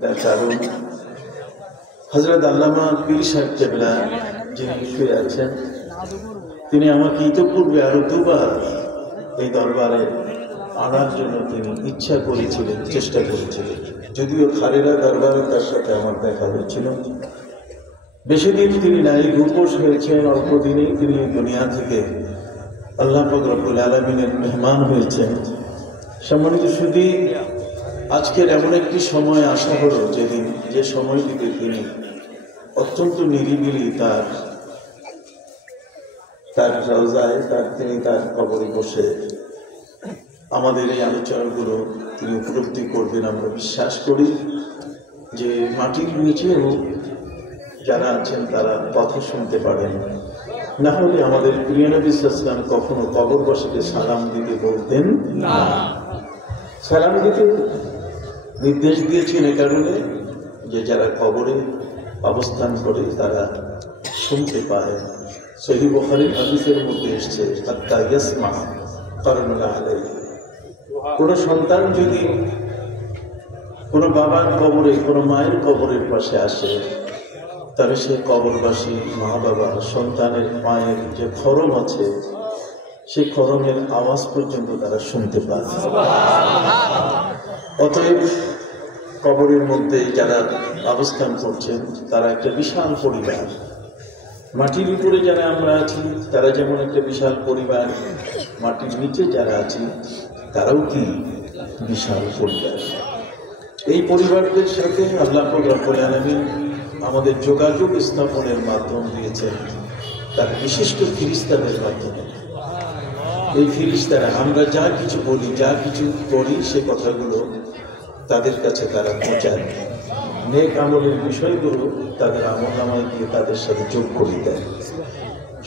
তার কারণ হযরত আল্লামা পীর সাহেব কেবলা যিনি শুয়ে আছেন, তিনি আমাকে ইতিপূর্বে আরো দুবার এই দরবারে আনার জন্য তিনি ইচ্ছা করেছিলেন, চেষ্টা করেছিলেন। যদিও খালেদা দরবারে তার সাথে আমার দেখা হয়েছিল। বেশি দিন তিনি নাই, রূপোশ হয়েছেন, অল্প দিনেই তিনি দুনিয়া থেকে আল্লাহ পাক রব্বুল আলামিনের মেহমান হয়েছেন। সম্মানিত শুধু আজকের এমন একটি সময় আসা হলো যেদিন, যে সময়টিতে তিনি অত্যন্ত নিরিবিলি তার রওজায় তিনি তার কবরে বসে আমাদের এই আলোচনাগুলো তিনি উপলব্ধি করবেন। আমরা বিশ্বাস করি যে মাটির নিচেও যারা আছেন তারা কথা শুনতে পারেন। না হলে আমাদের প্রিয় নবী সাল্লাল্লাহু আলাইহি ওয়াসাল্লাম কখনো কবরবাসীকে সালাম দিতে বলতেন না। সালাম দিতে নির্দেশ দিয়েছেন এ কারণে যে যারা কবরে অবস্থান করে তারা শুনতে পায়। সহিহ বুখারীর হাদিসের মধ্যে এসেছে, হাত্তা ইয়াসমা কারনুল আলাইহি। কোনো সন্তান যদি কোনো বাবার কবরে, কোনো মায়ের কবরের পাশে আসে, তবে সে কবরবাসী মা বাবা সন্তানের মায়ের যে খরম আছে, সেই খরমের আওয়াজ পর্যন্ত তারা শুনতে পায়। অতএব কবরের মধ্যে যারা অবস্থান করছেন তারা একটা বিশাল পরিবার। মাটির উপরে যারা আমরা আছি তারা যেমন একটা বিশাল পরিবার, মাটির নিচে যারা আছি তারাও কি বিশাল পরিবার। এই পরিবারদের সাথে আল্লাহ পাক রব্বুল আলামিন আমাদের যোগাযোগ স্থাপনের মাধ্যম দিয়েছেন তার বিশিষ্ট ফেরেশতাদের মাধ্যমে। এই ফেরেশতারা আমরা যা কিছু বলি, যা কিছু করি, সে কথাগুলো তাদের কাছে তারা পৌঁছায়। নেক আমলের বিষয়গুলো তাদের আমলনামায় দিয়ে তাদের সাথে যোগ করে দেয়।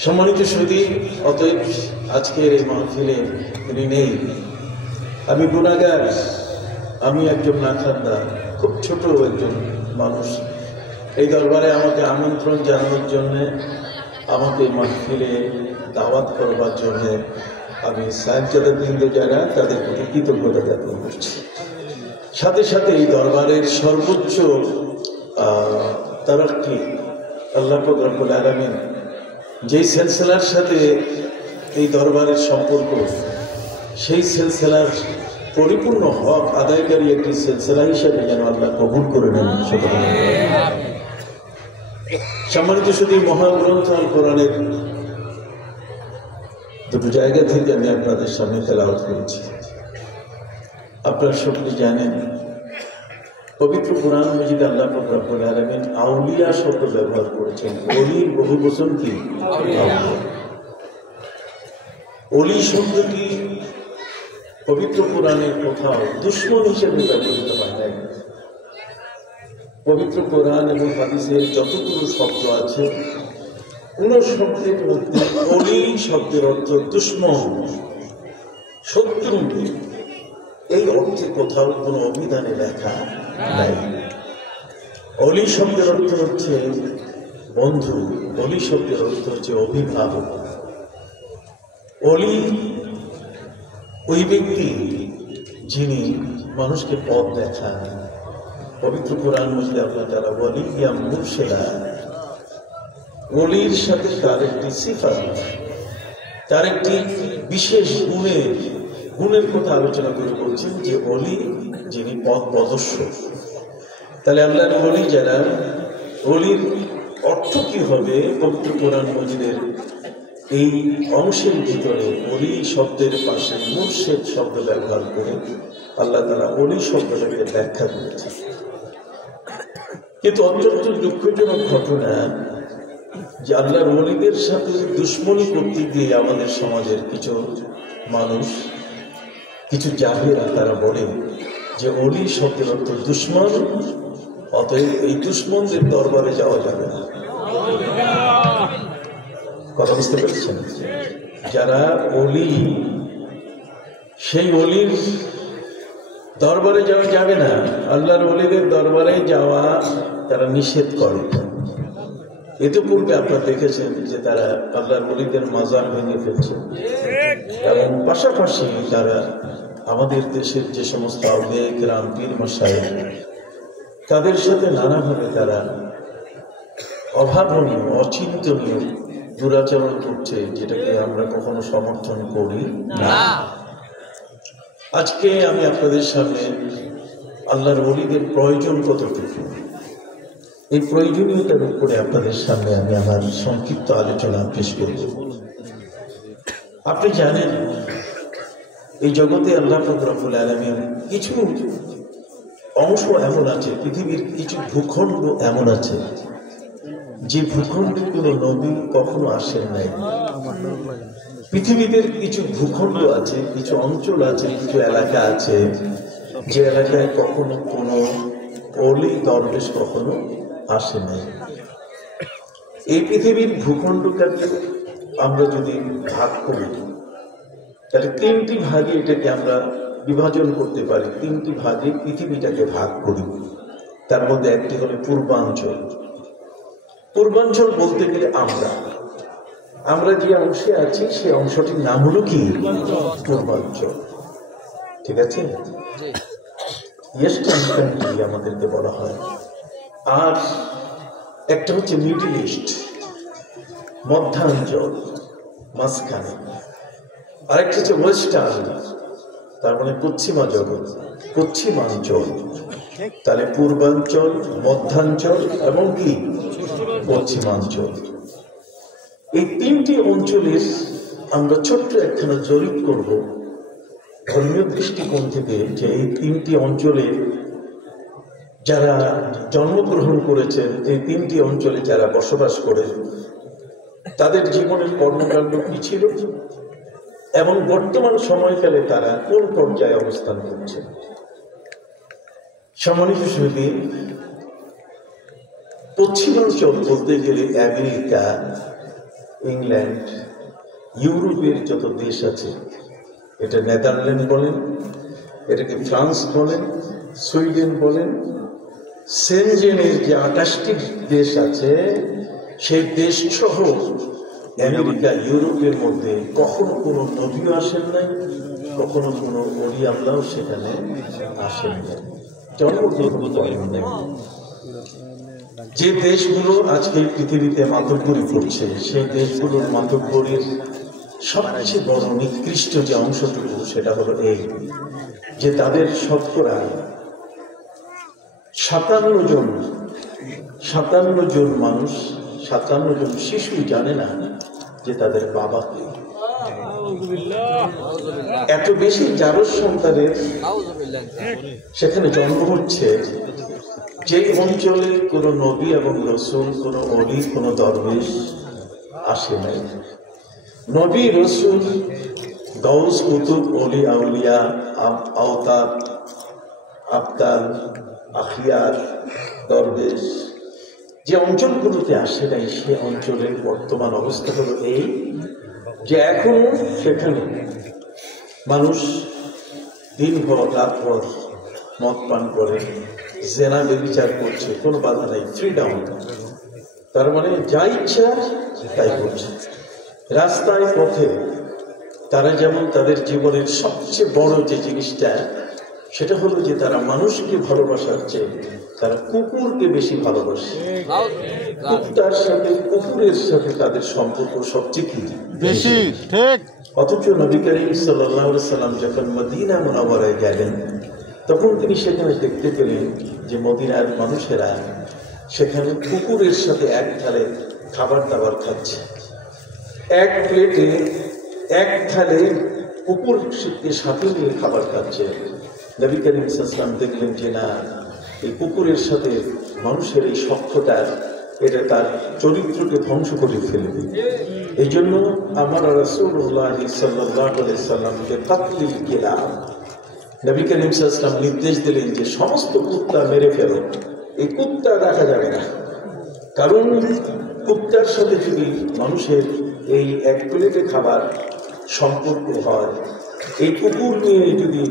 সম্মানিত সুধী, অতএব আজকের এই মাহফিলে তিনি নেই। আমি গুনাহগার, আমি একজন নাখানদার, খুব ছোট একজন মানুষ। এই দরবারে আমাকে আমন্ত্রণ জানানোর জন্যে, আমাকে মাহফিলে দাওয়াত করবার জন্যে আমি সাহেবজাদাবৃন্দ যারা, তাদের প্রতি কৃতজ্ঞতা জ্ঞাপন করছি। সাথে সাথে এই দরবারের সর্বোচ্চ তারাক্কি আল্লাহ পাক রব্বুল আলামিন যেই সিলসিলার সাথে এই দরবারের সম্পর্ক, সেই সিলসিলার পরিপূর্ণ হক আদায়কারী একটি সিলসিলা হিসেবে যেন আল্লাহ কবুল করে নেন। সম্মানিত শুধু মহাগ্রন্থ আল কোরআনের দুটো জায়গা থেকে আমি আপনাদের সামনে তেলাওয়াত করেছি। আপনারা সকলে জানেন, পবিত্র কোরআন মাজিদে আল্লাহ পাক রব্বুল আলামিন আউলিয়া শব্দ ব্যবহার করেছেন। ওলির বহু বচন কি? ওলি শব্দটি পবিত্র কোরআনের কোথাও দুশমন হিসেবে ব্যবহৃত হয় নাই। পবিত্র কোরআন এবং হাদিসের যতগুলো শব্দ আছে, কোন শব্দের মধ্যে ওলি শব্দের অর্থ দুশমন, শত্রু, এই অর্থে কোথাও কোনো অভিধানে লেখা নাই। অলি শব্দের অর্থ হচ্ছে বন্ধু, অলি শব্দের অর্থ হচ্ছে অভিভাবক। অলি ওই ব্যক্তি যিনি মানুষকে পথ দেখান। পবিত্র কোরআন মাজিদে আল্লাহ তাআলা বলেন, ইয়া মুরশিদা, অলির সাথে তার একটি সিফাত, তার একটি বিশেষ গুণের কথা আলোচনা করে বলছেন যে অলি যিনি পথ প্রদর্শক। তাহলে আল্লাহর অলি যারা, অলির অর্থ কি হবে? পবিত্র কোরআন মাজিদের এই অংশের ভিতরে অলি শব্দের পাশে মুর্শিদ শব্দ ব্যবহার করে আল্লাহ তাআলা অলি শব্দটাকে ব্যাখ্যা করেছে। কিন্তু অত্যন্ত দুঃখজনক ঘটনা যে আল্লাহর ওলিদের সাথে দুশ্মনী করতে গিয়ে আমাদের সমাজের কিছু মানুষ, কিছু জাহেরা, তারা বলে যে অলি শব্দের অর্থ দুশ্মন, অতএব এই দুশ্মনদের দরবারে যাওয়া যাবে না। কথা বুঝতে পেরেছেন? যারা অলি, সেই অলির দরবারে যাওয়া যাবে না। আল্লাহর ওলিদের দরবারে যাওয়া তারা নিষেধ করে। এতে পূর্বে আপনারা দেখেছেন যে তারা আল্লাহর ওলিদের মাজার ভেঙে ফেলছে, এবং পাশাপাশি তারা আমাদের দেশের যে সমস্ত আউলিয়া কেরাম, পীর মাশায়েখ, তাদের সাথে নানাভাবে তারা অভাবনীয় অচিন্তনীয় দুরাচরণ করছে, যেটাকে আমরা কখনো সমর্থন করি না। আজকে আমি আপনাদের সামনে আল্লাহর ওলিদের প্রয়োজন কতটুকু, এই প্রয়োজনীয়তার উপরে আপনাদের সামনে আমি আমার সংক্ষিপ্ত আলোচনা পেশ করব। আপনি জানেন এই জগতে আল্লাহ রব্বুল আলামিন কিছু অংশ এমন আছে, পৃথিবীর কিছু ভূখণ্ড এমন আছে যে ভূখণ্ডে কোনো নবী কখনো আসেন নাই। পৃথিবীতে কিছু ভূখণ্ড আছে, কিছু অঞ্চল আছে, কিছু এলাকা আছে যে এলাকায় কখনো কোনো অলি দরবেশ কখনো আসে নাই। এই পৃথিবীর ভূখণ্ডটাকে আমরা যদি ভাগ করি তাহলে তিনটি ভাগে এটাকে আমরা বিভাজন করতে পারি। তিনটি ভাগে পৃথিবীটাকে ভাগ করি। তার মধ্যে একটি হলো পূর্বাঞ্চল। পূর্বাঞ্চল বলতে গেলে আমরা যে অংশে আছি সেই অংশটির নাম হলো কি? পূর্বাঞ্চল। ঠিক আছে? ইস্টার্ন কান্ট্রি আমাদেরকে বলা হয়। আর একটা হচ্ছে মিডল ইস্ট, মধ্যাঞ্চল, মাঝখানে। আরেকটা হচ্ছে ওয়েস্টার্ন, তার মানে পশ্চিমা জগৎ, পশ্চিমাঞ্চল। তাহলে পূর্বাঞ্চল, মধ্যাঞ্চল এবং কি পশ্চিমাঞ্চল, এই তিনটি অঞ্চলের আমরা ছোট্ট একখানা জরিপ করব ধর্মীয় দৃষ্টিকোণ থেকে, যে এই তিনটি অঞ্চলে যারা জন্মগ্রহণ করেছেন, এই তিনটি অঞ্চলে যারা বসবাস করে তাদের জীবনের কর্মকাণ্ড কি ছিল এবং বর্তমান সময়কালে তারা কোন পর্যায়ে অবস্থান করছে। সম্মানিত সুধী, পশ্চিমাঞ্চল বলতে গেলে আমেরিকা, ইংল্যান্ড, ইউরোপের যত দেশ আছে, এটা নেদারল্যান্ড বলেন, এটাকে ফ্রান্স বলেন, সুইডেন বলেন, সেনজেনের যে 28টি দেশ আছে সেই দেশ সহ আমেরিকা, ইউরোপের মধ্যে কখনো কোনো নবীও আসেন নাই, কখনো কোনো ওলি আল্লাহ সেখানে আসেন নাই, জন্মগ্রহণ করেন নাই। যে দেশগুলো আজকে পৃথিবীতে মাতব্বরি করছে, সেই দেশগুলোর মাতব্বরির সবচেয়ে বড় নিকৃষ্ট যে অংশটুকু সেটা হলো এই, যে তাদের শতকরা 57 জন মানুষ, 57 জন শিশু জানে না যে তাদের বাবা কে। এত বেশি জারজ সন্তানের সেখানে জন্ম হচ্ছে, যেই অঞ্চলে কোনো নবী এবং রসুল, কোনো অলি, কোনো দরবেশ আসে নাই। নবী, রসুল, গাউস, কুতুব, অলি, আউলিয়া, আওতার, আবদাল, আখিয়ার, দরবেশ যে অঞ্চলগুলোতে আসে নাই, সে অঞ্চলের বর্তমান অবস্থা হলো এই যে এখনো সেখানে মানুষ দিনভর রাতভর মদ পান করে, জেনা ব্যভিচার করছে, কোনো বাধা নাই, ফ্রিডম। তার মানে যা ইচ্ছা তাই করছে। রাস্তায় পথে তারা যেমন তাদের জীবনের সবচেয়ে বড় যে জিনিসটা সেটা হলো যে তারা মানুষকে ভালোবাসার চেয়ে তারা কুকুরকে বেশি ভালোবাসে। কুকুরের সাথে তাদের সম্পর্ক সবচেয়ে কি বেশি। ঠিক। অথচ নবী করিম সাল্লাল্লাহু আলাইহি সাল্লাম যখন মদিনা মুনাওয়ারায় গেলেন, তখন তিনি সেখানে দেখতে পেলেন যে মদিনার মানুষেরা সেখানে কুকুরের সাথে এক থালে খাবার দাবার খাচ্ছে। এক প্লেটে এক থালে কুকুরকে সাথে নিয়ে খাবার খাচ্ছে। নবী করিম সাল্লাল্লাহু আলাইহি সাল্লাম দেখলেন যে না, এই কুকুরের সাথে মানুষের এই সখ্যতা, এটা তার চরিত্রকে ধ্বংস করে ফেলবে। এই জন্য আমার রাসূলুল্লাহ সাল্লাল্লাহু আলাইহি সাল্লামকে কাতলিল কিলাব, নবী করিম সাল্লাল্লাহু আলাইহি সাল্লাম নির্দেশ দিলেন যে সমস্ত কুত্তা মেরে ফেলো। এই কুত্তা রাখা যাবে না, কারণ কুত্তার সাথে যদি মানুষের এই এক প্লেটে খাবার সম্পর্ক হয়, এই কুকুর নিয়ে যদি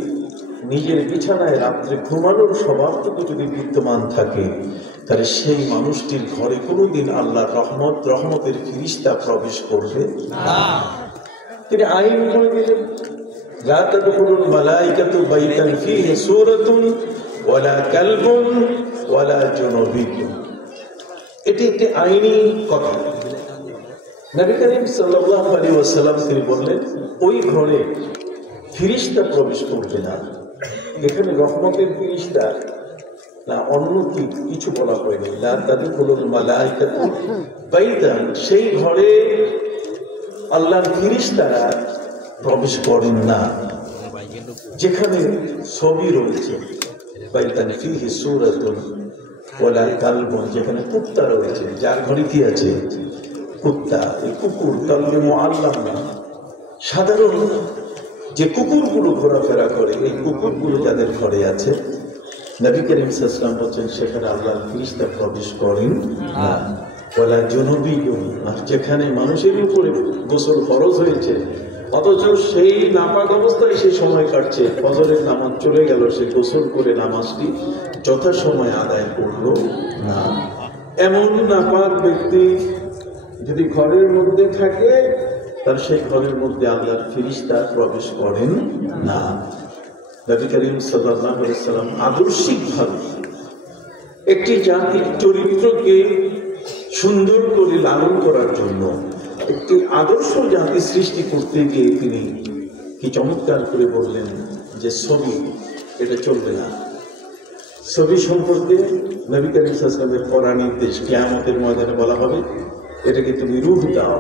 নিজের বিছানায় রাত্রে ঘুমানোর স্বভাবটুকু যদি বিদ্যমান থাকে, তাহলে সেই মানুষটির ঘরে কোনোদিন আল্লাহর রহমতের ফিরিস্তা প্রবেশ করবে না। তিনি আইন করে দিলেন, লা তাদখুলুল মালাইকাতু বাইতান ফীহি সূরাতুন ওয়ালা কালবুন ওয়ালা জুনুবিকুম। এটি একটি আইনি কথা। নবী করিম সাল্লাল্লাহু আলাইহি ওয়াসাল্লাম তিনি বললেন, ওই ঘরে ফিরিস্তা প্রবেশ করবে না। এখানে রহমতের ফিরিস্তা না অন্য কিছু বলা হয়নি। না তাদের হলো মালাইকাতু বাইতান, সেই ঘরে আল্লাহর ফিরিস্তারা প্রবেশ করেন না যেখানে ছবি রয়েছে। বাইতান ফিহি সূরাতুন ওয়ালা কালবুন, যেখানে কুত্তা রয়েছে, যার ঘরে কি আছে? কুত্তা। এই কুকুর কালবে মুআল্লাম না, সাধারণ যে কুকুরগুলো ঘোরাফেরা করে, এই কুকুরগুলো যাদের ঘরে আছে, নবী করিম সাল্লাল্লাহু আলাইহি ওয়াসাল্লাম বলেন সেখানে আল্লাহর ফেরেশতা প্রবেশ করেন না। ওয়ালা জুনুবিয়ুন, আর যেখানে মানুষের উপরে গোসল ফরজ হয়েছে অথচ সেই নাপাক অবস্থায় সেই সময় কাটছে, ফজরের নামাজ চলে গেল, সে গোসল করে নামাজটি যথাসময়ে আদায় করল না। এমন নাপাক ব্যক্তি যদি ঘরের মধ্যে থাকে, তার সেই ঘরের মধ্যে আল্লাহর ফেরেশতা প্রবেশ করেন না। নবী করিম সাল্লাল্লাহু আলাইহি ওয়াসাল্লাম আদর্শিকভাবে একটি জাতির চরিত্রকে সুন্দর করে লালন করার জন্য একটি আদর্শ জাতি সৃষ্টি করতে গিয়ে তিনি কি চমৎকার করে বললেন যে ছবি এটা চলবে না। ছবি সম্পর্কে নবী করিম সাল্লাল্লাহু আলাইহি ওয়াসাল্লামের কড়া নির্দেশ কিয়ামতের ময়দানে বলা হবে, এটাকে তুমি রূহ দাও,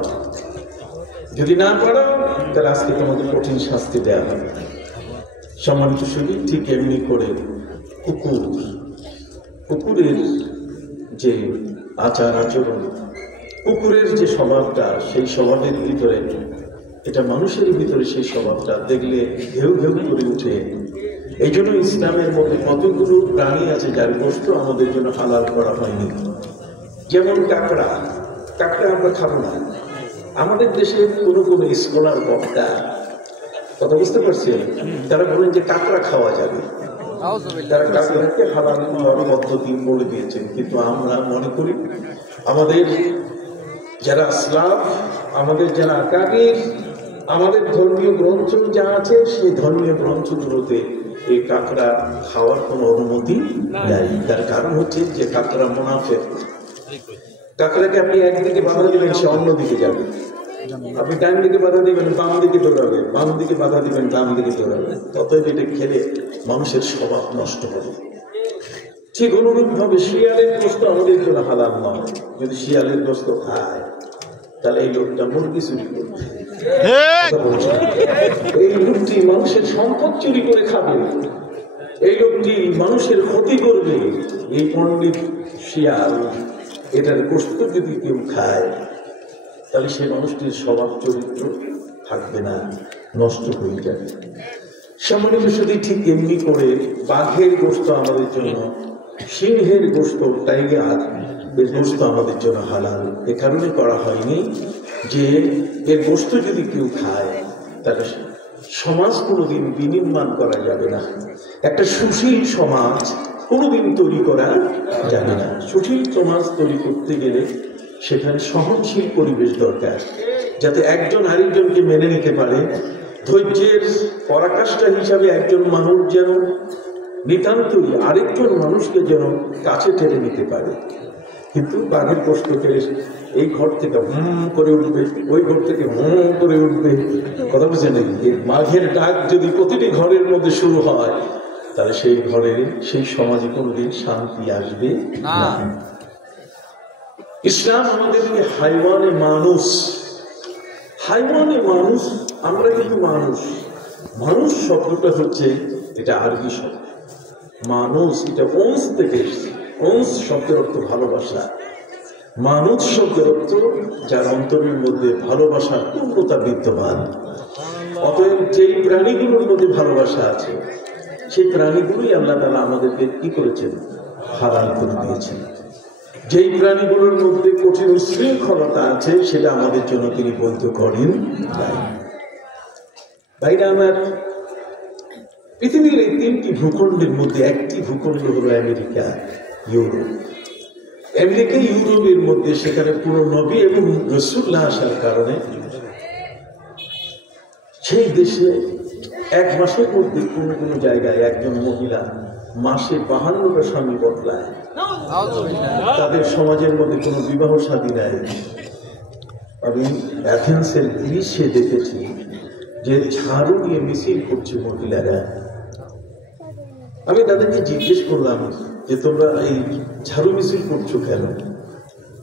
যদি না পারো তাহলে আজকে তোমাকে কঠিন শাস্তি দেওয়া হবে। সম্মানিত শুধু ঠিক এমনি করে কুকুরের যে আচার আচরণ, কুকুরের যে স্বভাবটা, সেই স্বভাবের ভিতরে এটা মানুষের ভিতরে সেই স্বভাবটা দেখলে ঘেউ ঘেউ করে উঠে। এই জন্য ইসলামের মধ্যে কতগুলো প্রাণী আছে যার গোশত আমাদের জন্য হালাল করা হয়নি। যেমন কাঁকড়া আমরা খাবো না। আমাদের দেশের কোনো স্কলার বক্তা, কথা বুঝতে পারছেন, তারা বলেন যে কাঁকড়া খাওয়া যাবে, তারা কাঁকড়াকে হালাল পদ্ধতি বলে দিয়েছেন। কিন্তু আমরা মনে করি আমাদের যারা আসলাফ, আমাদের যারা আকাবির, আমাদের ধর্মীয় গ্রন্থ যা আছে সেই ধর্মীয় গ্রন্থগুলোতে এই কাঁকড়া খাওয়ার কোনো অনুমতি নাই। তার কারণ হচ্ছে যে কাঁকড়া মুনাফিক। কাঁকড়াকে আপনি একদিকে বাধা দিবেন, সে অন্যদিকে যাবে। আপনি ডান দিকে বাধা দিবেন, বাম দিকে দৌড়াবে, বাম দিকে বাধা দিবেন, ডান দিকে দৌড়াবে। অতএব এটা খেলে মানুষের স্বভাব নষ্ট হবে। ঠিক অনুরূপ ভাবে শিয়ালের গোশত আমাদের জন্য হালাল নয়। যদি শিয়ালের গোশত খায় তাহলে এই লোকটা মুরগি চুরি করবে, এই লোকটি মানুষের সম্পদ চুরি করে খাবে, এই লোকটি মানুষের ক্ষতি করবে। এই পণ্ডিত শিয়াল এটার গোশত যদি কেউ খায় তাহলে সে মানুষটির স্বভাব চরিত্র থাকবে না, নষ্ট হয়ে যাবে। সম্মানিত শুধু ঠিক এমনি করে বাঘের গোশত আমাদের জন্য, সিংহের গোশত, টাইগার এর গোশত আমাদের জন্য হালাল। এ কারণে করা হয়নি যে এর গোশত যদি কেউ খায় তাহলে সমাজ কোনোদিন বিনির্মাণ করা যাবে না। একটা সুশীল সমাজ কোনোদিন তৈরি করা যাবে না। সুশীল সমাজ তৈরি করতে গেলে সেখানে সহনশীল পরিবেশ দরকার, যাতে একজন আরেকজনকে মেনে নিতে পারে। ধৈর্যের পরাকাষ্ঠা হিসাবে একজন মানুষ যেন নিতান্তই আরেকজন মানুষকে যেন কাছে টেনে নিতে পারে। কিন্তু বাঘের কষ্ট করে এই ঘর থেকে করে উঠবে, ওই ঘর থেকে করে উঠবে, কথা বুঝে নেই। এই বাঘের ডাক যদি প্রতিটি ঘরের মধ্যে শুরু হয় তাহলে সেই ঘরে, সেই সমাজে কোনোদিন শান্তি আসবে না। ইসলাম আমাদেরকে হাইওয়ানে মানুষ, আমরা কিন্তু মানুষ শব্দটা হচ্ছে এটা আরবি শব্দ। মানুষ এটা অংশ থেকে এসেছে। অংশ শব্দের অর্থ ভালোবাসা। মানুষ শব্দের অর্থ যার অন্তরের মধ্যে ভালোবাসার পূর্ণতা বিদ্যমান। অতএব যেই প্রাণীগুলোর মধ্যে ভালোবাসা আছে সেই প্রাণীগুলোই আল্লাহ তাআলা আমাদেরকে কি করেছেন? হালাল করে দিয়েছেন। যেই প্রাণীগুলোর মধ্যে কঠিন উশৃঙ্খলতা আছে সেটা আমাদের জন্য তিনি বৈধ করেন নাই। ভাইরা আমার, পৃথিবীর এই তিনটি ভূখণ্ডের মধ্যে একটি ভূখণ্ড হলো আমেরিকা, ইউরোপ। আমেরিকা ইউরোপের মধ্যে সেখানে পুরো নবী এবং রাসূলুল্লাহ আসার কারণে সেই দেশে এক মাসের মধ্যে কোনো কোনো জায়গায় একজন মহিলা মাসে 52টা স্বামী বদলায়। তাদের সমাজের মধ্যে কোনো বিবাহ শাদী নাই। আমি অ্যাথেন্সের গ্রিসে দেখেছি যে ঝাড়ু নিয়ে মিছিল করছে মহিলারা। আমি তাদেরকে জিজ্ঞেস করলাম যে তোমরা এই ঝাড়ু মিছিল করছো কেন?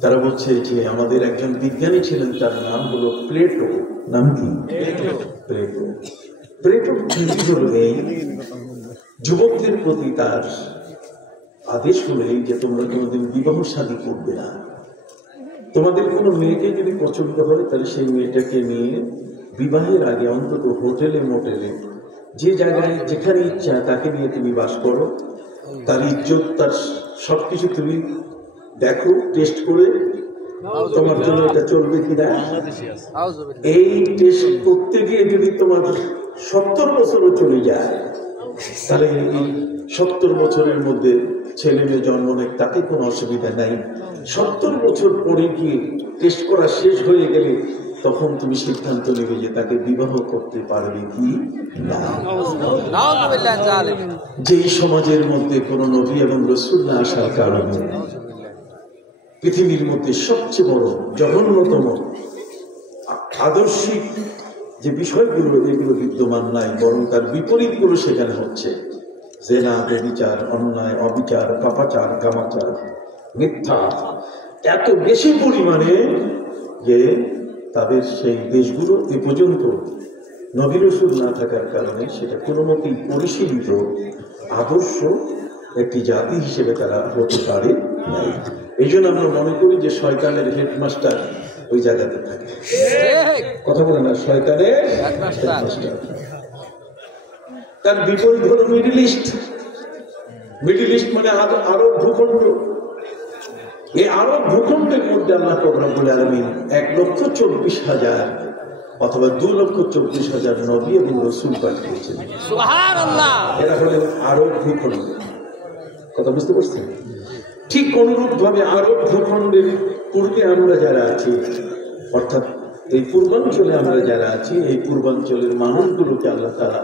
তারা বলছে যে আমাদের একজন বিজ্ঞানী ছিলেন, তার নাম হলো প্লেটো। নাম কি? প্লেটো। প্লেটোর নীতি হলো এই, যুবকদের প্রতি তার আদেশ হলো এই যে তোমরা কোনোদিন বিবাহ শাদী করবে না। তোমাদের কোনো মেয়েকে যদি পছন্দ হয় তাহলে সেই মেয়েটাকে নিয়ে বিবাহের আগে অন্তত হোটেলে মোটেলে যে জায়গায় যেখানে ইচ্ছা তাকে নিয়ে তুমি বাস করো, তার ইজ্জত তার সবকিছু তুমি দেখো, টেস্ট করে তোমার জন্য এটা চলবে কিনা। এই টেস্ট করতে গিয়ে যদি তোমার 70 বছরও চলে যায় তাহলে এই 70 বছরের মধ্যে ছেলে মেয়ে জন্ম নেয়, তাতে কোনো অসুবিধা নাই। 70 বছর পরে গিয়ে টেস্ট করা শেষ হয়ে গেলে তখন তুমি সিদ্ধান্ত নেবে যে তাকে বিবাহ করতে পারবে কি না। যেই সমাজের মধ্যে কোনো নবী এবং রাসূল না আসার কারণে পৃথিবীর মধ্যে সবচেয়ে বড় জঘন্যতম আদর্শিক যে বিষয়গুলো এগুলো বিদ্যমান নাই, বরং তার বিপরীতগুলো সেখানে হচ্ছে। জেনা, ব্যভিচার, অন্যায়, অবিচার, পাপাচার, কামাচার, মিথ্যা এত বেশি পরিমাণে যে তাদের সেই দেশগুলো এ পর্যন্ত নবী রাসূল না থাকার কারণে সেটা কোনো মতেই পরিশীলিত আদর্শ একটি জাতি হিসেবে তারা হতে পারে নাই। এই জন্য আমরা মনে করি যে শয়তানের হেডমাস্টার ওই জায়গাতে থাকে। কথা বলে না, শয়তানের হেডমাস্টার। তার বিপরীত হল মিডল ইস্ট। মিডল ইস্ট মানে আরব ভূখণ্ড। এই আরব ভূখণ্ডের মধ্যে আল্লাহ রব্বুল আলামিন 1,24,000 অথবা 2,24,000 নবী এবং রাসূল পাঠিয়েছেন। সুবহানাল্লাহ। এরা হলেন আরব ভূখণ্ড। কথা বুঝতে পারছেন? ঠিক অনুরূপ ভাবে আরব ভূখণ্ডের পূর্বে আমরা যারা আছি, অর্থাৎ এই পূর্বাঞ্চলে আমরা যারা আছি, এই পূর্বাঞ্চলের মানুষগুলোকে আল্লাহ তাআলা